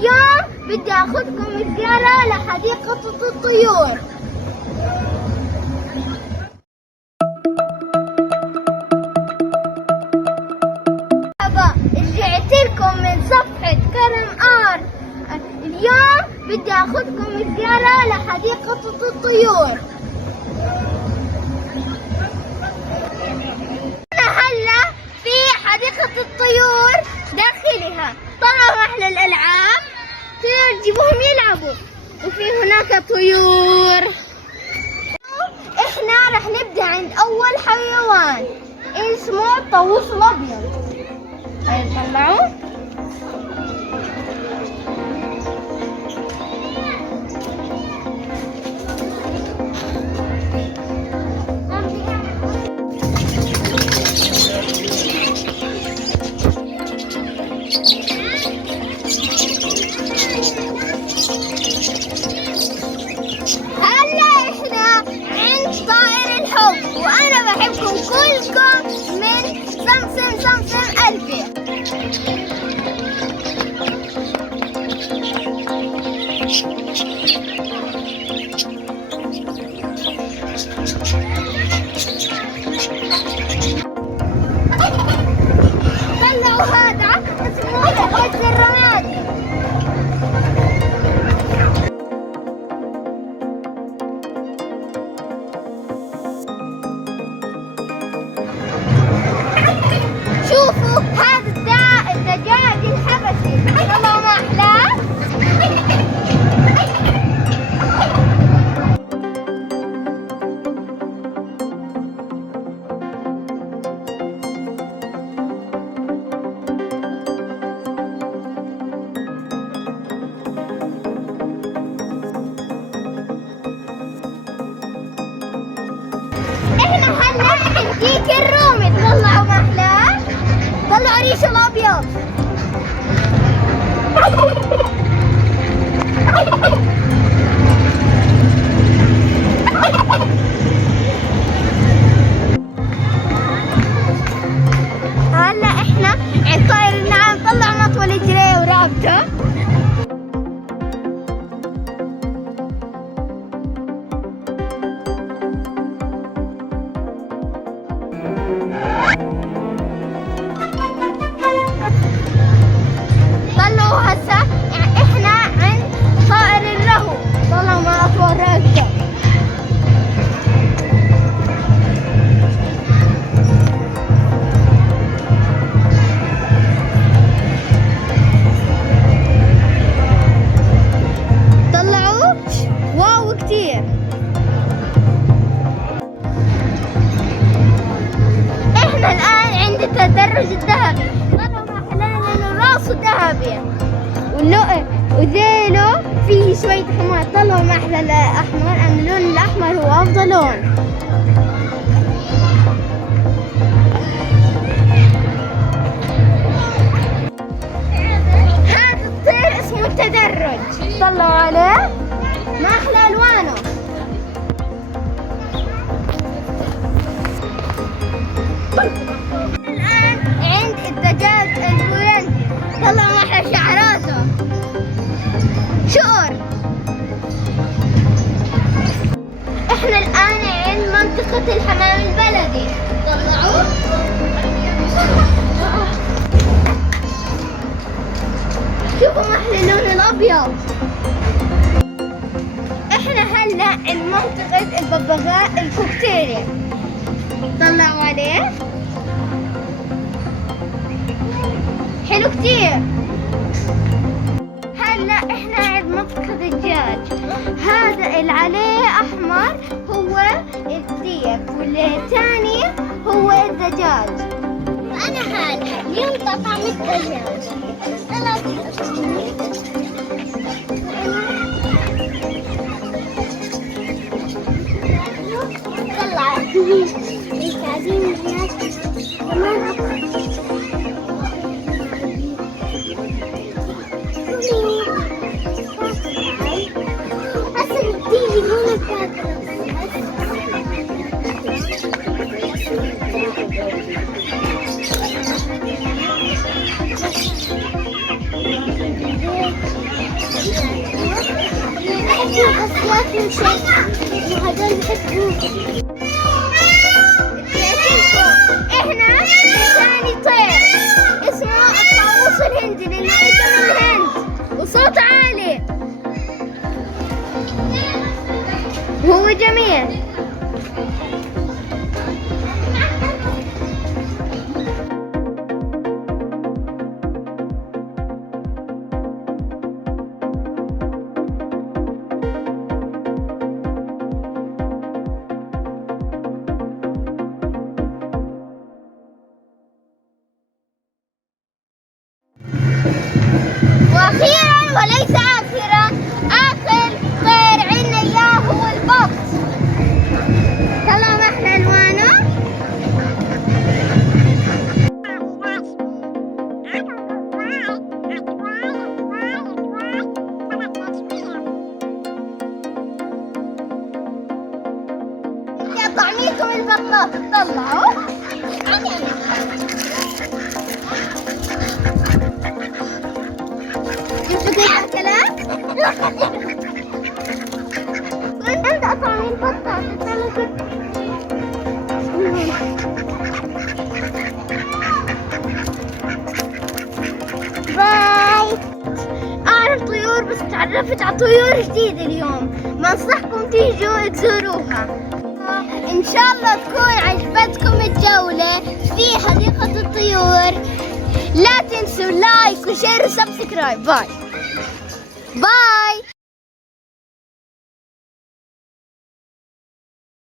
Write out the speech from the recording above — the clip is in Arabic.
اليوم بدي اخذكم زيارة لحديقة الطيور. مرحبا، رجعت لكم من صفحة كرم آر. اليوم بدي اخذكم زيارة لحديقة الطيور. أنا هلا في حديقة الطيور، داخلها طلعوا أحلى الألعاب، طيور تجيبوهم يلعبوا، وفي هناك طيور. إحنا رح نبدأ عند أول حيوان اسمه الطاووس الأبيض. طلعوا. وأنا بحبكم كلكم من سمسم قلبي. طلعوا هذا اسمه الوز الرمادي. شوفوا هذا الدجاج الحبشي، والله ما أحلاه. احنا هلا الديك الرومي، طلعوا ما أحلاه. طلعوا ريش الأبيض. هلا احنا عند طائر النعام، طلعوا مطول رجليه ورقبته. طلعوا هسه احنا عند طائر الرهو، طلعوا ما اطول رقبته. طلعوا واو كتير. احنا الان عند التدرج الذهبي، طلعوا ما احلاه لانه راسه ذهبي وذيله فيه شوية حمار. طلعوا ما احلى الاحمر، ان اللون الاحمر هو افضل لون. هذا الطير اسمه التدرج، طلعوا عليه ما احلى الوانه. الان عند الدجاج البولندي، طلعوا ما احلى شعراته شعر. احنا الان عند منطقة الحمام البلدي، طلعوا. شوفوا ما احلى اللون الابيض. احنا هلا عند منطقة الببغاء الكوكتيلي، طلعوا عليه حلو كتير. هلا احنا عند منطقة الدجاج، هذا اللي عليه احمر هو الديك، والثاني هو الدجاج. وانا هالة، اليوم طعم الدجاج. طلع التعزيم احنا ثاني طير اسمه الطاووس الهندي لانه اجى من الهند وصوت عالي وهو جميل. واخيرا وليس اخرا اخر طير عندنا اياه هو البط. طلعوا ما احلى الوانه. بدي اطعميكم البطاط طلعوا. كنت أطعمي البطة باي. أعرف طيور بس تعرفت على طيور جديدة اليوم، بنصحكم تيجوا تزوروها. إن شاء الله تكون عجبتكم الجولة في حديقة الطيور. لا تنسوا لايك وشير وسبسكرايب. باي باي.